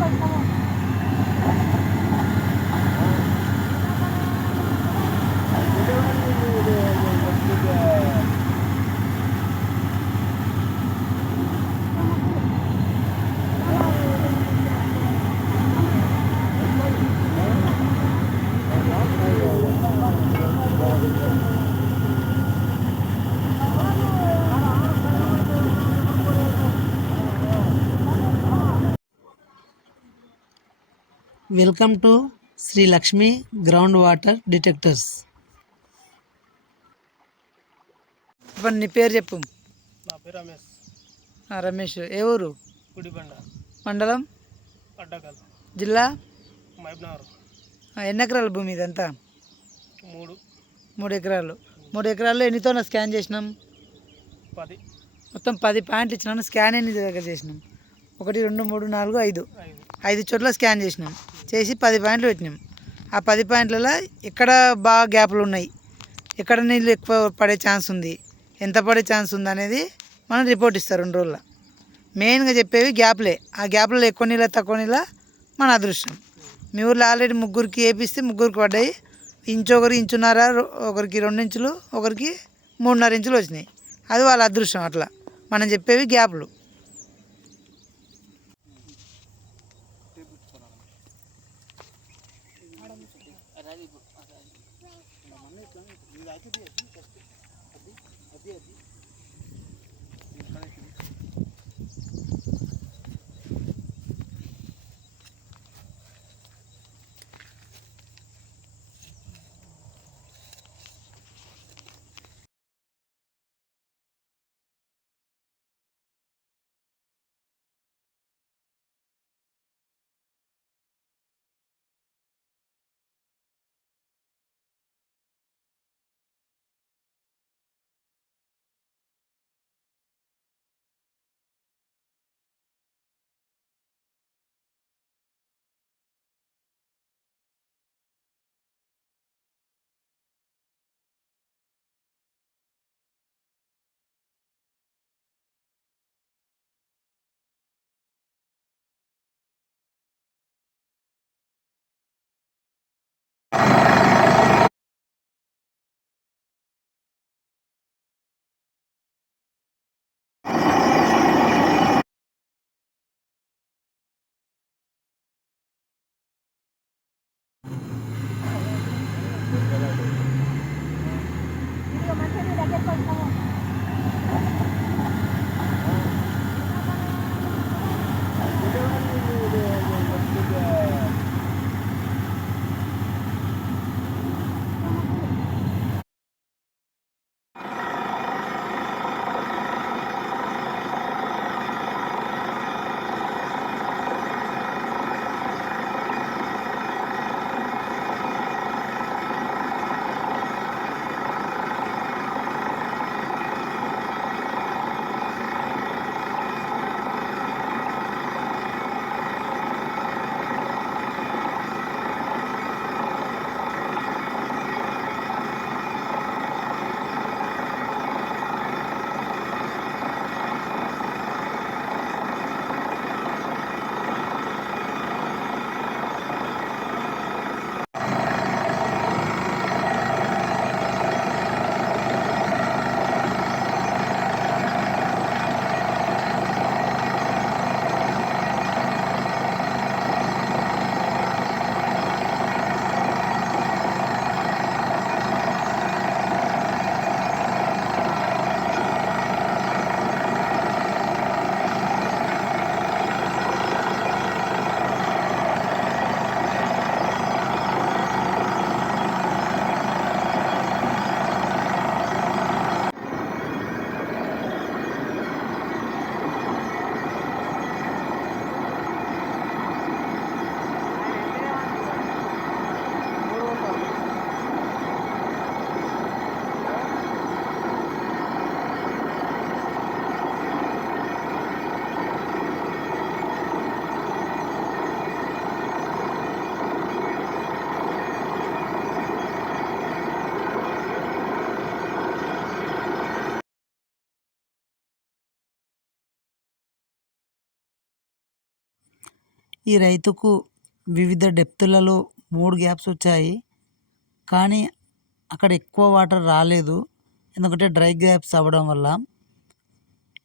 快到了 welcome to Shri Lakshmi ground water detectors. ఇప్పుడు నీ పేరు చెప్పు. నా పేరు రమేష్. ఆ, రమేష్. ఏ ఊరు? గుడిబండ మండలం? అడ్డకల్ జిల్లా? ఎన్ని ఎకరాల భూమి ఇదంతా? మూడు. మూడు ఎకరాలు. మూడు ఎకరాల్లో ఎన్నితో స్కాన్ చేసినాం? పది. మొత్తం పది పాయింట్లు ఇచ్చినాను స్కాన్ ఎన్ని దగ్గర చేసినాం? ఒకటి రెండు మూడు నాలుగు ఐదు. ఐదు చోట్ల స్కాన్ చేసినాం. చేసి పది పాయింట్లు పెట్టినాం. ఆ పది పాయింట్లలో ఇక్కడ బాగా గ్యాప్లు ఉన్నాయి? ఎక్కడ నీళ్ళు ఎక్కువ పడే ఛాన్స్ ఉంది? ఎంత పడే ఛాన్స్ ఉంది అనేది మనం రిపోర్ట్ ఇస్తారు రెండు రోజుల్లో. మెయిన్గా చెప్పేవి గ్యాప్లే. ఆ గ్యాప్లలో ఎక్కువ నీళ్ళ తక్కువ నీళ్ళ మన అదృష్టం. మీ ఊర్లో ఆల్రెడీ ముగ్గురికి వేపిస్తే ముగ్గురికి పడ్డాయి. ఇంచు ఒకరు ఇంచున్నర ఒకరికి రెండు ఇంచులు ఒకరికి మూడున్నర ఇంచులు వచ్చినాయి. అది వాళ్ళ అదృష్టం అట్లా. మనం చెప్పేవి గ్యాప్లు. Thank you. 快到了 ఈ రైతుకు వివిధ డెప్తులలో మూడు గ్యాప్స్ వచ్చాయి. కానీ అక్కడ ఎక్కువ వాటర్ రాలేదు. ఎందుకంటే డ్రై గ్యాప్స్ అవ్వడం వల్ల.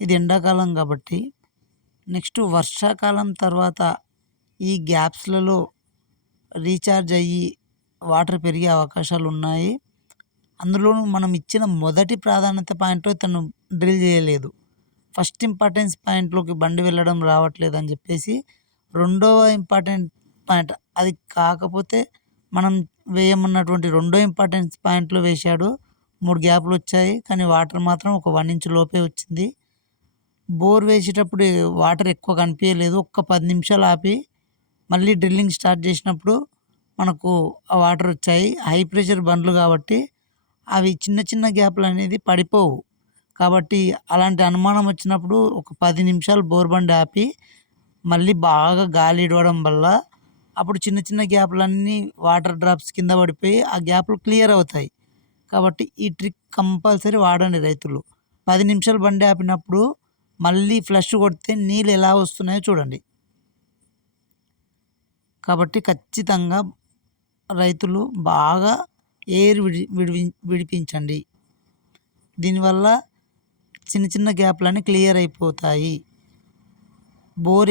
ఇది ఎండాకాలం కాబట్టి. నెక్స్ట్ వర్షాకాలం తర్వాత ఈ గ్యాప్స్లలో రీఛార్జ్ అయ్యి వాటర్ పెరిగే అవకాశాలు ఉన్నాయి. అందులోనూ మనం ఇచ్చిన మొదటి ప్రాధాన్యత పాయింట్లో తను డ్రిల్ చేయలేదు. ఫస్ట్ ఇంపార్టెన్స్ పాయింట్లోకి బండి వెళ్ళడం రావట్లేదు అని చెప్పేసి రెండవ ఇంపార్టెంట్ పాయింట్ అది కాకపోతే మనం వేయమన్నటువంటి రెండో ఇంపార్టెన్స్ పాయింట్లో వేశాడు. మూడు గ్యాప్లు వచ్చాయి. కానీ వాటర్ మాత్రం ఒక వన్ ఇంచ్ లోపే వచ్చింది. బోర్ వేసేటప్పుడు వాటర్ ఎక్కువ కనిపించలేదు. ఒక్క పది నిమిషాలు ఆపి మళ్ళీ డ్రిల్లింగ్ స్టార్ట్ చేసినప్పుడు మనకు ఆ వాటర్ వచ్చాయి. హై ప్రెషర్ బండ్లు కాబట్టి అవి చిన్న చిన్న గ్యాప్లు అనేది పడిపోవు. కాబట్టి అలాంటి అనుమానం వచ్చినప్పుడు ఒక పది నిమిషాలు బోర్ బండి ఆపి మళ్ళీ బాగా గాలి ఇడవడం వల్ల అప్పుడు చిన్న చిన్న గ్యాప్లన్నీ వాటర్ డ్రాప్స్ కింద పడిపోయి ఆ గ్యాప్లు క్లియర్ అవుతాయి. కాబట్టి ఈ ట్రిక్ కంపల్సరీ వాడండి రైతులు. పది నిమిషాలు బండి ఆపినప్పుడు మళ్ళీ ఫ్లష్ కొడితే నీళ్ళు ఎలా వస్తున్నాయో చూడండి. కాబట్టి ఖచ్చితంగా రైతులు బాగా ఎయిర్ విడి విడివి విడిపించండి. దీనివల్ల చిన్న చిన్న గ్యాప్లన్నీ క్లియర్ అయిపోతాయి. బోర్